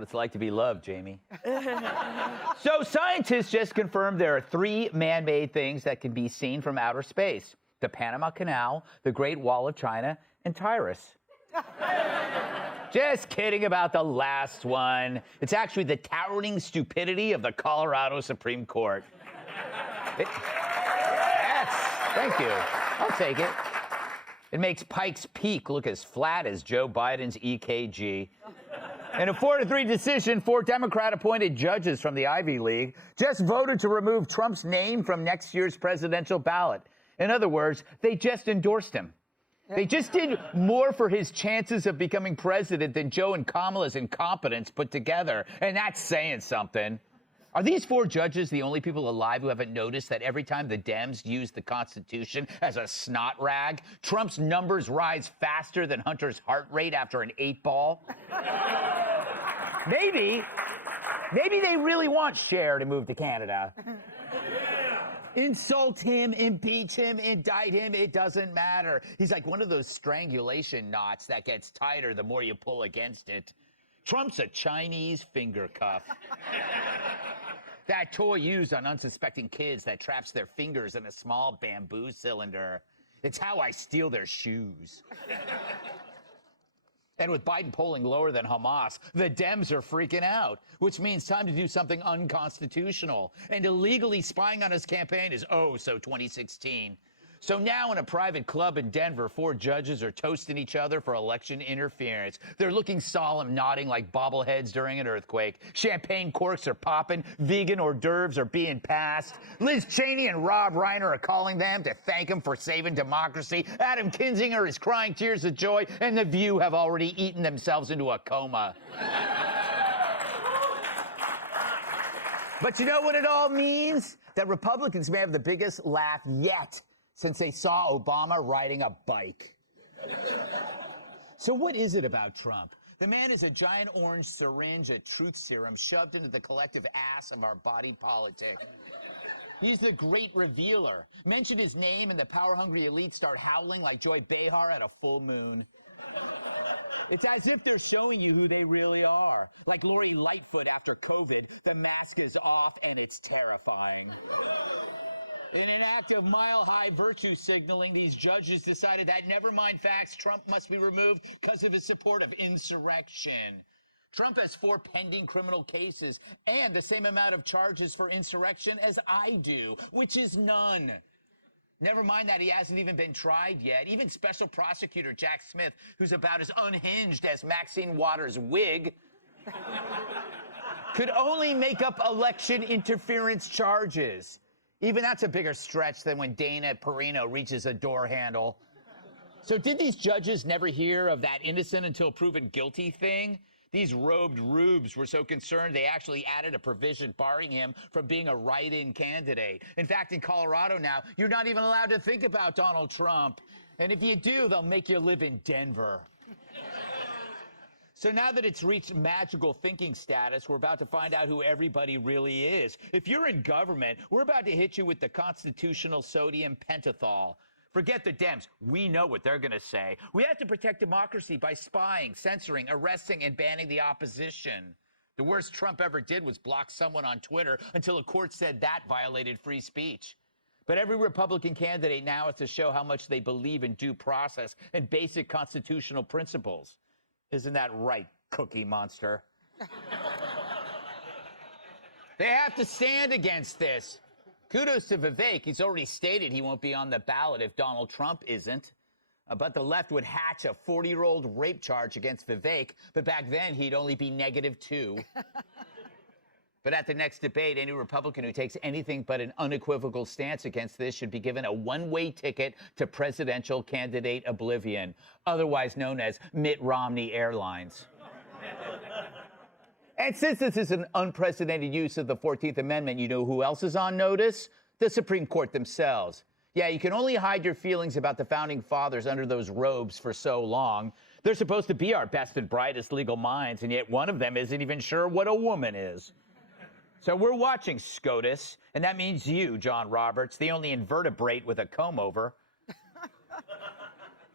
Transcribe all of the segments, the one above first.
what it's like to be loved, Jamie. So scientists just confirmed there are 3 man-made things that can be seen from outer space: the Panama Canal, the Great Wall of China, and Tyrus. Just kidding about the last one. It's actually the towering stupidity of the Colorado Supreme Court. Yes, thank you. I'll take it. It makes Pikes Peak look as flat as Joe Biden's EKG. In a 4-3 decision, 4 Democrat-appointed judges from the Ivy League just voted to remove Trump's name from next year's presidential ballot. In other words, they just endorsed him. They just did more for his chances of becoming president than Joe and Kamala's incompetence put together. And that's saying something. Are these 4 judges the only people alive who haven't noticed that every time the Dems use the Constitution as a snot rag, Trump's numbers rise faster than Hunter's heart rate after an 8-ball? Maybe they really want Cher to move to Canada. Insult him, impeach him, indict him, it doesn't matter. He's like one of those strangulation knots that gets tighter the more you pull against it. Trump's a Chinese finger cuff. That toy used on unsuspecting kids that traps their fingers in a small bamboo cylinder. It's how I steal their shoes. And with Biden polling lower than Hamas, the Dems are freaking out, which means time to do something unconstitutional. And illegally spying on his campaign is oh so 2016. So now in a private club in Denver, 4 judges are toasting each other for election interference. They're looking solemn, nodding like bobbleheads during an earthquake. Champagne corks are popping. Vegan hors d'oeuvres are being passed. Liz Cheney and Rob Reiner are calling them to thank him for saving democracy. Adam Kinzinger is crying tears of joy, and The View have already eaten themselves into a coma. But you know what it all means? That Republicans may have the biggest laugh yet since they saw Obama riding a bike. So what is it about Trump? The man is a giant orange syringe of truth serum shoved into the collective ass of our body politic. He's the great revealer. Mention his name and the power-hungry elite start howling like Joy Behar at a full moon. It's as if they're showing you who they really are. Like Lori Lightfoot after COVID, the mask is off and it's terrifying. In an act of mile-high virtue signaling, these judges decided that, never mind facts, Trump must be removed because of his support of insurrection. Trump has 4 pending criminal cases and the same amount of charges for insurrection as I do, which is none. Never mind that he hasn't even been tried yet. Even Special Prosecutor Jack Smith, who's about as unhinged as Maxine Waters' wig, could only make up election interference charges. Even that's a bigger stretch than when Dana Perino reaches a door handle. So did these judges never hear of that innocent until proven guilty thing? These robed rubes were so concerned they actually added a provision barring him from being a write-in candidate. In fact, in Colorado now, you're not even allowed to think about Donald Trump. And if you do, they'll make you live in Denver. So now that it's reached magical thinking status, we're about to find out who everybody really is. If you're in government, we're about to hit you with the constitutional sodium pentothal. Forget the Dems. We know what they're going to say. We have to protect democracy by spying, censoring, arresting, and banning the opposition. The worst Trump ever did was block someone on Twitter until a court said that violated free speech. But every Republican candidate now has to show how much they believe in due process and basic constitutional principles. Isn't that right, Cookie Monster? They have to stand against this. Kudos to Vivek. He's already stated he won't be on the ballot if Donald Trump isn't. But the left would hatch a 40-year-old rape charge against Vivek, but back then he'd only be -2. But at the next debate, any Republican who takes anything but an unequivocal stance against this should be given a one-way ticket to presidential candidate oblivion, otherwise known as Mitt Romney Airlines. And since this is an unprecedented use of the 14th Amendment, you know who else is on notice? The Supreme Court themselves. Yeah, you can only hide your feelings about the Founding Fathers under those robes for so long. They're supposed to be our best and brightest legal minds, and yet one of them isn't even sure what a woman is. So we're watching, SCOTUS, and that means you, John Roberts, the only invertebrate with a comb over.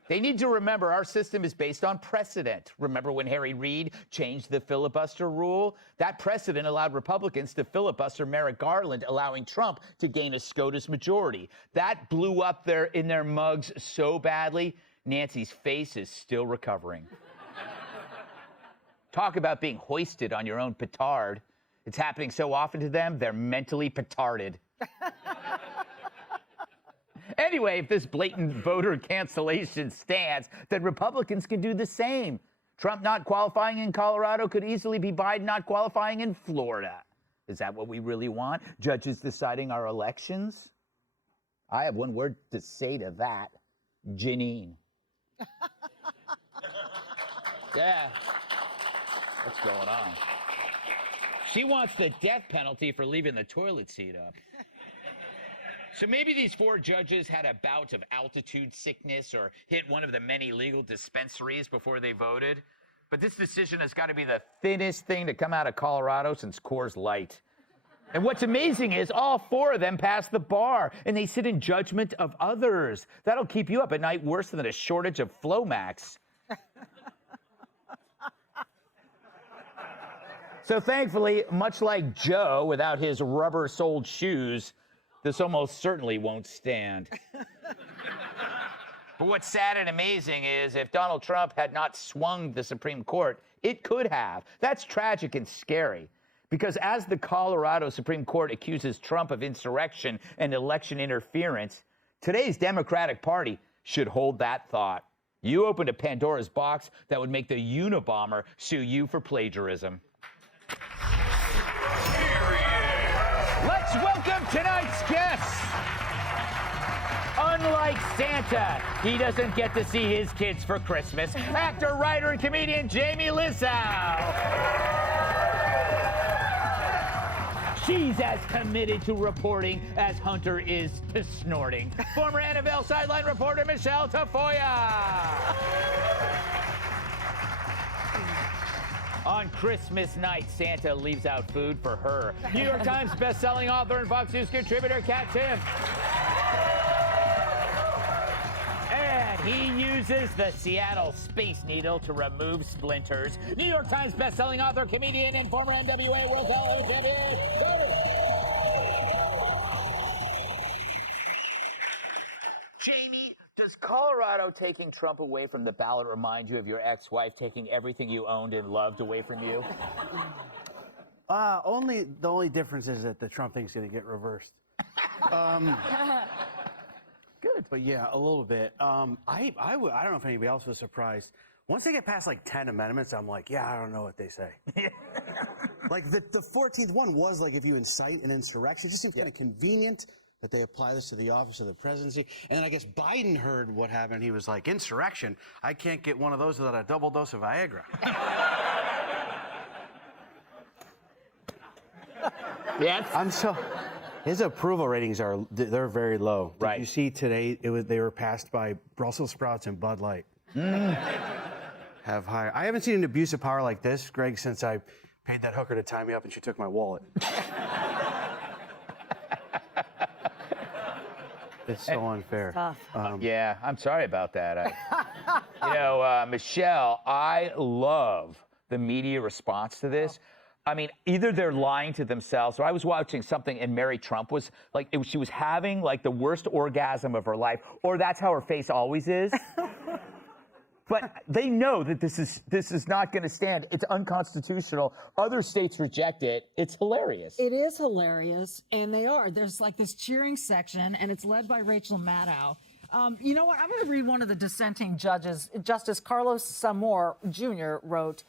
They need to remember our system is based on precedent. Remember when Harry Reid changed the filibuster rule? That precedent allowed Republicans to filibuster Merrick Garland, allowing Trump to gain a SCOTUS majority. That blew up in their mugs so badly, Nancy's face is still recovering. Talk about being hoisted on your own petard. It's happening so often to them, they're mentally petarded. Anyway, if this blatant voter cancellation stands, then Republicans can do the same. Trump not qualifying in Colorado could easily be Biden not qualifying in Florida. Is that what we really want? Judges deciding our elections? I have one word to say to that. Janine. Yeah. What's going on? She wants the death penalty for leaving the toilet seat up. So maybe these 4 judges had a bout of altitude sickness or hit one of the many legal dispensaries before they voted. But this decision has got to be the thinnest thing to come out of Colorado since Coors Light. And what's amazing is all 4 of them passed the bar, and they sit in judgment of others. That'll keep you up at night worse than a shortage of Flomax. So thankfully, much like Joe without his rubber-soled shoes, this almost certainly won't stand. But what's sad and amazing is if Donald Trump had not swung the Supreme Court, it could have. That's tragic and scary. Because as the Colorado Supreme Court accuses Trump of insurrection and election interference, today's Democratic Party should hold that thought. You opened a Pandora's box that would make the Unabomber sue you for plagiarism. Let's welcome tonight's guests. Unlike Santa, he doesn't get to see his kids for Christmas. Actor, writer, and comedian Jamie Lissow. She's as committed to reporting as Hunter is to snorting. Former NFL sideline reporter Michelle Tafoya. On Christmas night, Santa leaves out food for her. New York Times best-selling author and Fox News contributor Kat Timpf. And he uses the Seattle Space Needle to remove splinters. New York Times best-selling author, comedian, and former NWA World Hall champion. Jamie, does Colorado taking Trump away from the ballot remind you of your ex-wife taking everything you owned and loved away from you? The only difference is that the Trump thing's going to get reversed. Good. But yeah, a little bit. I don't know if anybody else was surprised. Once they get past like 10 amendments, I'm like, yeah, I don't know what they say. Like the 14th one was like if you incite an insurrection. It just seems kind of convenient that they apply this to the office of the presidency. And then I guess Biden heard what happened. He was like, insurrection? I can't get one of those without a double dose of Viagra. Yes. His approval ratings they're very low. Right. Did you see today they were passed by Brussels sprouts and Bud Light. Have higher. I haven't seen an abuse of power like this, Greg, since I paid that hooker to tie me up and she took my wallet. It's so unfair. Tough. Yeah, I'm sorry about that. Michelle, I love the media response to this. I mean, either they're lying to themselves, or I was watching something and Mary Trump was like, she was having like the worst orgasm of her life, or that's how her face always is. But they know that this is not going to stand. It's unconstitutional. Other states reject it. It's hilarious. It is hilarious, and they are. There's like this cheering section, and it's led by Rachel Maddow. You know what? I'm going to read one of the dissenting judges. Justice Carlos Samor Jr. wrote,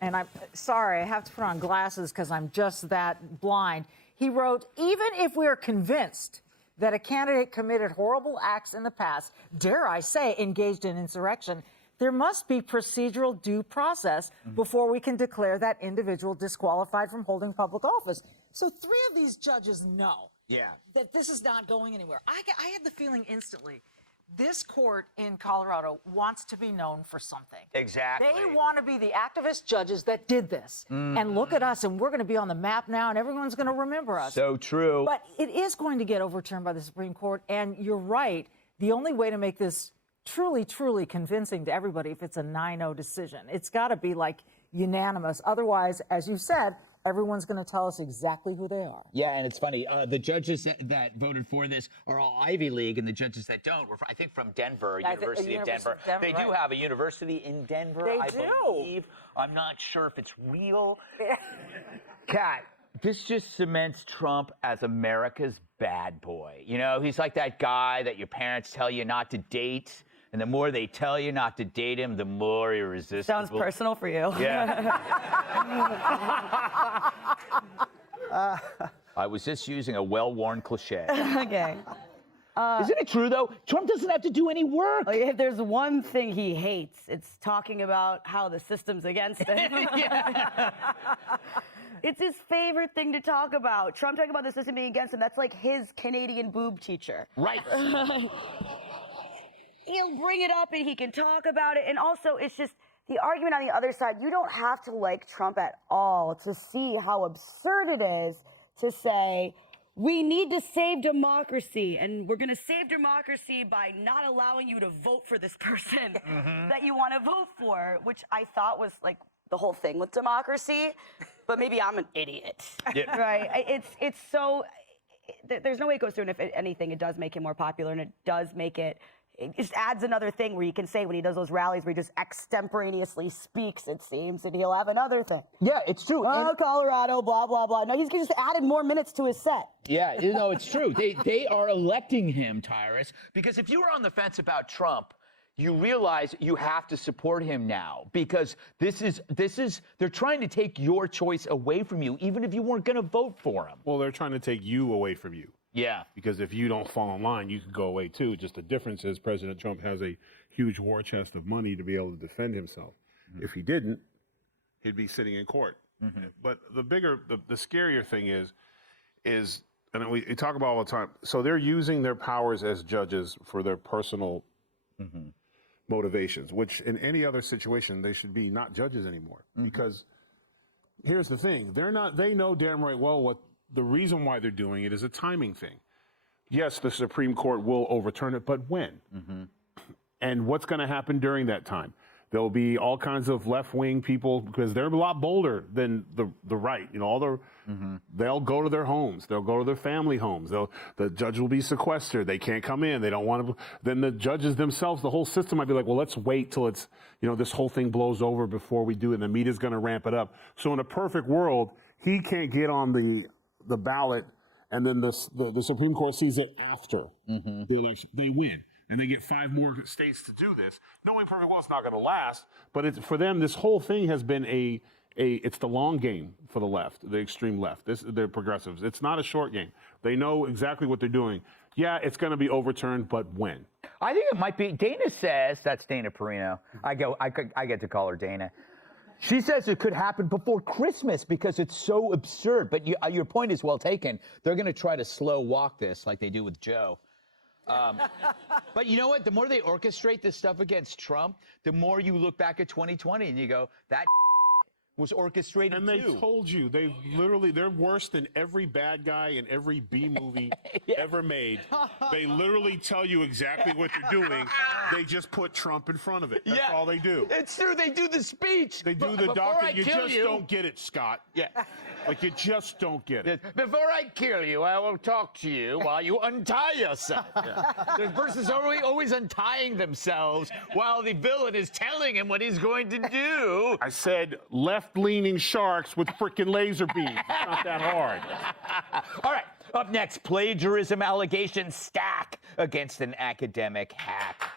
and I'm sorry, I have to put on glasses because I'm just that blind. He wrote, even if we are convinced that a candidate committed horrible acts in the past, dare I say, engaged in insurrection, there must be procedural due process before we can declare that individual disqualified from holding public office. So 3 of these judges know that this is not going anywhere. I had the feeling instantly, this court in Colorado wants to be known for something. Exactly. They want to be the activist judges that did this. And look at us, and we're going to be on the map now, and everyone's going to remember us. So true. But it is going to get overturned by the Supreme Court, and you're right. The only way to make this truly, truly convincing to everybody if it's a 9-0 decision. It's got to be like unanimous. Otherwise, as you said, everyone's going to tell us exactly who they are. Yeah, and it's funny. The judges that voted for this are all Ivy League, and the judges that don't were, I think, from Denver, University of Denver. They do have a university in Denver, I believe. I'm not sure if it's real. Kat, this just cements Trump as America's bad boy. You know, he's like that guy that your parents tell you not to date. And the more they tell you not to date him, the more irresistible. Sounds personal for you. Yeah. I was just using a well-worn cliche. Okay. Isn't it true, though? Trump doesn't have to do any work. If there's one thing he hates, it's talking about how the system's against him. It's his favorite thing to talk about. Trump talking about the system being against him, that's like his Canadian boob teacher. Right. He'll bring it up and he can talk about it. And also, it's just the argument on the other side. You don't have to like Trump at all to see how absurd it is to say, we need to save democracy, and we're going to save democracy by not allowing you to vote for this person that you want to vote for, which I thought was like the whole thing with democracy. But maybe I'm an idiot. Yeah. Right? It's so, there's no way it goes through, and if anything, it does make him more popular, and it does make it just adds another thing where you can say when he does those rallies where he just extemporaneously speaks, it seems, and he'll have another thing. Yeah, it's true. Oh, Colorado, blah, blah, blah. No, he's just added more minutes to his set. Yeah, you know, it's true. They are electing him, Tyrus, because if you were on the fence about Trump, you realize you have to support him now because they're trying to take your choice away from you, even if you weren't going to vote for him. Well, they're trying to take you away from you. Yeah. Because if you don't fall in line, you can go away too. Just the difference is President Trump has a huge war chest of money to be able to defend himself. Mm-hmm. If he didn't, he'd be sitting in court. Mm-hmm. But the scarier thing is, and we talk about all the time, so they're using their powers as judges for their personal motivations, which in any other situation, they should be not judges anymore. Mm-hmm. Because here's the thing, they know damn right well what the reason why they're doing it is a timing thing. Yes, the Supreme Court will overturn it, but when? Mm-hmm. And what's going to happen during that time? There'll be all kinds of left-wing people because they're a lot bolder than the right. You know, they'll go to their homes. They'll go to their family homes. The judge will be sequestered. They can't come in. They don't want to. Then the judges themselves, the whole system might be like, well, let's wait till it's, this whole thing blows over before we do it. And the media's going to ramp it up. So in a perfect world, he can't get on the ballot, and then the Supreme Court sees it after the election. They win, and they get 5 more states to do this. Knowing perfect well it's not going to last, but for them, this whole thing has been it's the long game for the left, the extreme left. They're progressives. It's not a short game. They know exactly what they're doing. Yeah, it's going to be overturned, but when? I think it might be. Dana says that's Dana Perino. I get to call her Dana. She says it could happen before Christmas because it's so absurd. But your point is well taken. They're going to try to slow walk this like they do with Joe. But you know what? The more they orchestrate this stuff against Trump, the more you look back at 2020 and you go, that was orchestrated and they told you. They're worse than every bad guy in every B movie ever made. They literally tell you exactly what they're doing. They just put Trump in front of it. That's all they do. It's true. They do the speech. They do the doctor. You just don't get it, Scott. Yeah. Like you just don't get it. Before I kill you, I will talk to you while you untie yourself. The person's always untying themselves while the villain is telling him what he's going to do. I said left-leaning sharks with frickin' laser beams. It's not that hard. All right. Up next, plagiarism allegations stack against an academic hack.